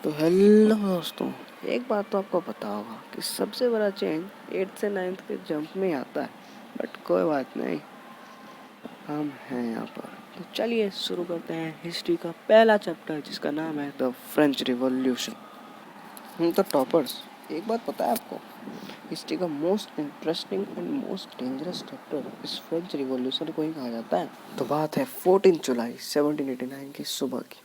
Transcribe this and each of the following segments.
तो हेलो दोस्तों, एक बात तो आपको पता होगा कि सबसे बड़ा चेंज 8th से 9th के जंप में आता है। बट कोई बात नहीं, हम हैं यहाँ पर। तो चलिए शुरू करते हैं हिस्ट्री का पहला चैप्टर, जिसका नाम है द फ्रेंच रिवॉल्यूशन। हम तो टॉपर्स। एक बात पता है आपको, हिस्ट्री का most interesting and most dangerous chapter इस फ्रेंच रिवॉल्यूशन को ही कहा जाता है। तो बात है 14 जुलाई 1789 की सुबह की।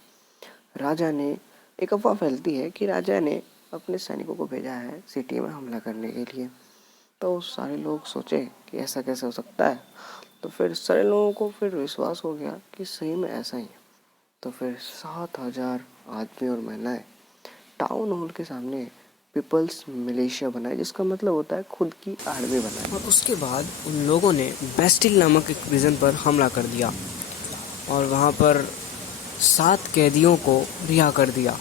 राजा ने एक अफवाह फैलती है कि राजा ने अपने सैनिकों को भेजा है सिटी में हमला करने के लिए। तो सारे लोग सोचे कि ऐसा कैसे हो सकता है। तो फिर सारे लोगों को फिर विश्वास हो गया कि सही में ऐसा ही है। तो फिर 7,000 आदमी और महिलाएं टाउन हॉल के सामने पीपल्स मिलिशिया बनाए, जिसका मतलब होता है खुद की आर्मी बनाए। और उसके बाद उन लोगों ने बेस्टिल नामक एक प्रिजन पर हमला कर दिया और वहाँ पर 7 कैदियों को रिहा कर दिया।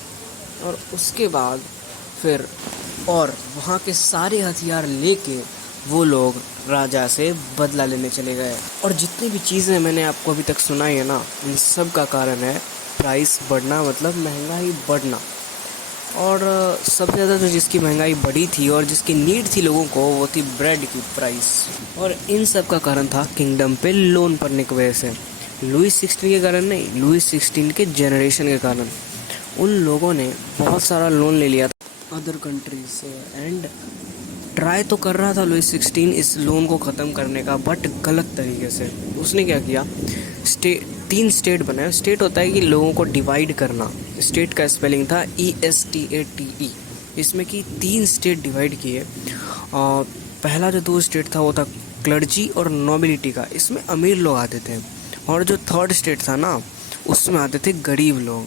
और उसके बाद फिर वहाँ के सारे हथियार लेके वो लोग राजा से बदला लेने चले गए। और जितनी भी चीज़ें मैंने आपको अभी तक सुनाई है ना, इन सब का कारण है प्राइस बढ़ना, मतलब महंगाई बढ़ना। और सबसे ज़्यादा जो जिसकी महंगाई बढ़ी थी और जिसकी नीड थी लोगों को, वो थी ब्रेड की प्राइस। और इन सब का कारण था किंगडम पे लोन पड़ने की वजह से। लुइस 16 के कारण नहीं, लुइस 16 के जनरेशन के कारण उन लोगों ने बहुत सारा लोन ले लिया था अदर कंट्रीज से। एंड ट्राई तो कर रहा था लुइस 16 इस लोन को ख़त्म करने का, बट गलत तरीके से। उसने क्या किया, 3 स्टेट बनाए। स्टेट होता है कि लोगों को डिवाइड करना। स्टेट का स्पेलिंग था ESTATE। इसमें कि 3 स्टेट डिवाइड किए। पहला जो 2 स्टेट था वो था क्लर्जी और नोबिलिटी का, इसमें अमीर लोग आते थे। और जो थर्ड स्टेट था ना, उसमें आते थे गरीब लोग।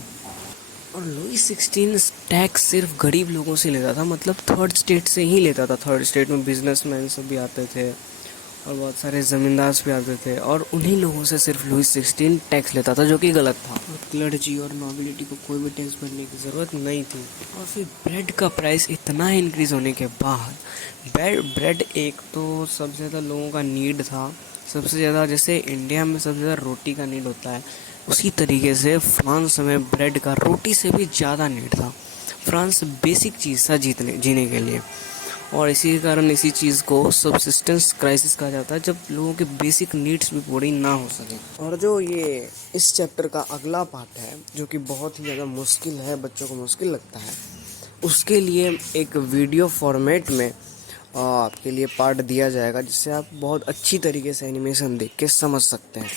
और लुइस 16 टैक्स सिर्फ गरीब लोगों से लेता था, मतलब थर्ड स्टेट से ही लेता था। थर्ड स्टेट में बिजनेसमैन सब भी आते थे और बहुत सारे ज़मींदार भी आते थे, और उन्हीं लोगों से सिर्फ लुइस 16 टैक्स लेता था, जो कि गलत था। और क्लर्जी और नोबिलिटी को कोई भी टैक्स भरने की ज़रूरत नहीं थी। और फिर ब्रेड का प्राइस इतना इंक्रीज़ होने के बाद ब्रेड एक तो सबसे ज़्यादा लोगों का नीड था। सबसे ज़्यादा जैसे इंडिया में सबसे ज़्यादा रोटी का नीड होता है, उसी तरीके से फ्रांस में ब्रेड का रोटी से भी ज़्यादा नीड था। फ्रांस बेसिक चीज़ था जीने के लिए। और इसी के कारण इसी चीज़ को सबसिस्टेंस क्राइसिस कहा जाता है, जब लोगों के बेसिक नीड्स भी पूरी ना हो सके। और जो ये इस चैप्टर का अगला पार्ट है, जो कि बहुत ही ज़्यादा मुश्किल है, बच्चों को मुश्किल लगता है, उसके लिए एक वीडियो फॉर्मेट में आपके लिए पार्ट दिया जाएगा, जिससे आप बहुत अच्छी तरीके से एनिमेशन देख के समझ सकते हैं।